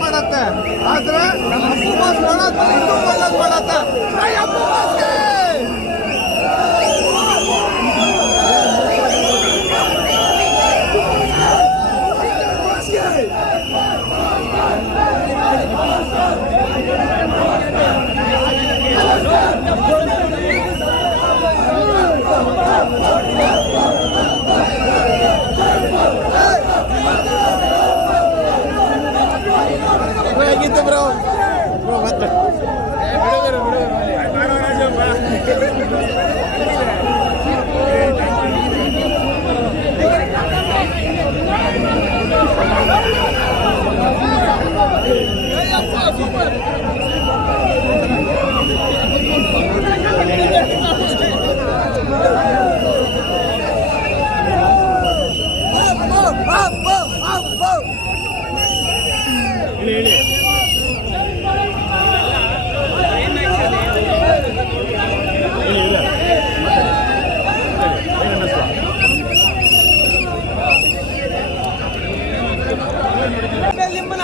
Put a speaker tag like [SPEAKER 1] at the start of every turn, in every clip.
[SPEAKER 1] ಮಾಡತ್ತೆ. ಆದ್ರೆ ಮಾಡೋದು ಇನ್ನೂ ಒಳ್ಳೇದು ಮಾಡತ್ತೆ.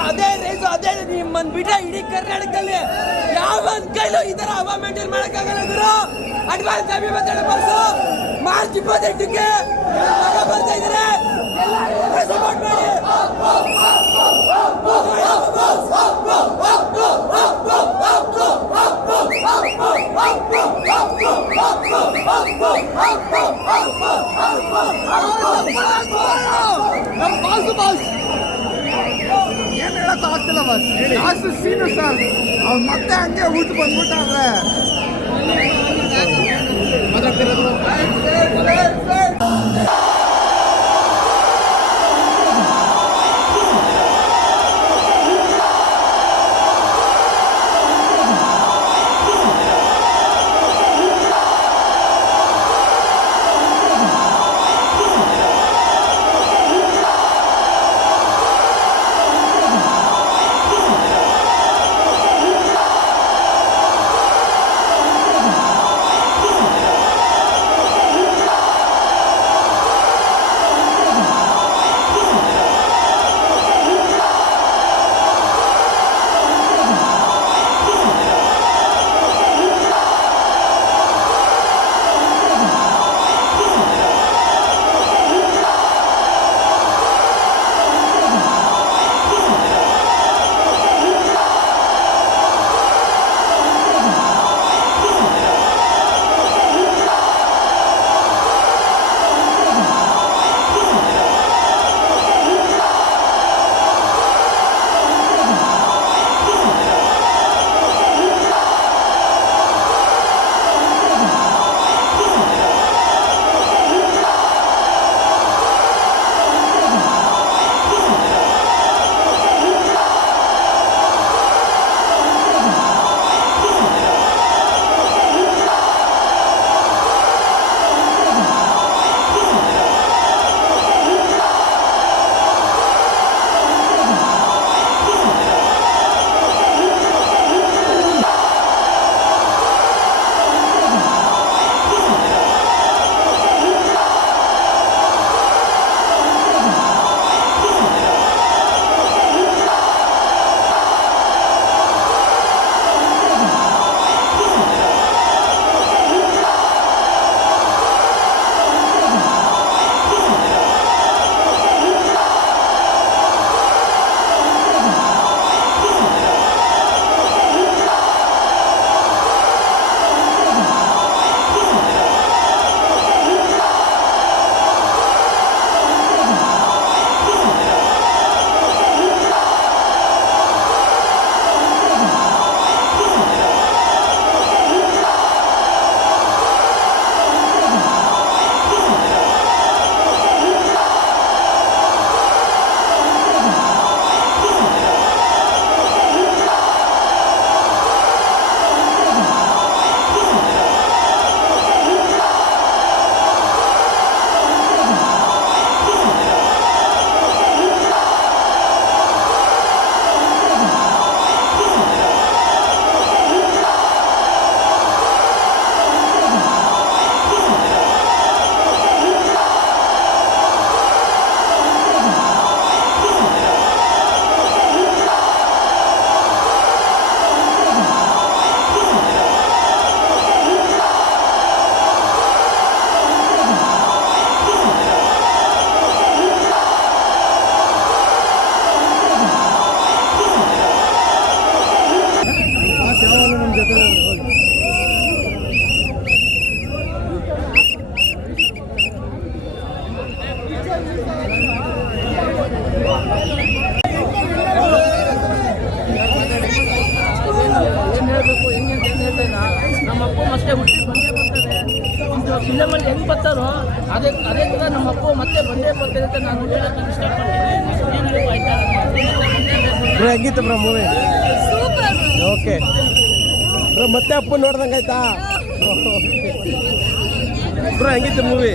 [SPEAKER 2] ಅದೇ ರೇಸು ಅದೇ ನಿಮ್ಮನ್ನ ಬಿಟ್ರೆ ಇಡೀ ಕರ್ನಾಟಕದಲ್ಲಿ ಯಾವ ಕೈಲೂ ಈ ತರ ಹವಾ ಮೇಂಟೈನ್ ಮಾಡಕ್ಕಾಗಲ್ಲ ಗುರು. ಅಡ್ವಾನ್ಸ್ ಅಭಿಮತನ ಬಸ್ಸು ಮಾರ್ಚ್ ಇಪ್ಪತ್ತೆಂಟಕ್ಕೆ ಬರ್ತಾ ಇದ್ದಾರೆ ಸಪೋರ್ಟ್ ಮಾಡಿ
[SPEAKER 1] ನಮ್ಮ ಬಾಸು ಬಾಸ್ ಏನ್ ಹೇಳಕ್ ಆಗ್ತಿಲ್ಲ ಬಾಸ್ ಲಾಸ್ಟ್ ಸೀನು ಸರ್ ಅವ್ನು ಮತ್ತೆ ಹಂಗೆ ಊಟ ಬಂದ್ಬಿಟ್ಟಾದ್ರೆ
[SPEAKER 2] ನಮ್ಮಪ್ಪ ಮತ್ತೆ ಹುಟ್ಟಿ ಬಂದೇ ಒಂದು ಬರ್ತಾರೋ ಅದೇ ಅದೇ ಥರ ನಮ್ಮಪ್ಪ ಮತ್ತೆ ಬಂದೇ ಬರ್ತದೆ ಅಂತ ನಾನು ಹೇಳಕ್ಕೆ
[SPEAKER 3] ಮೂವಿ ಓಕೆ ಮತ್ತೆ ಅಪ್ಪ ನೋಡ್ದಂಗೆ ಬ್ರೋ ಹೆಂಗಿತ್ತು ಮೂವಿ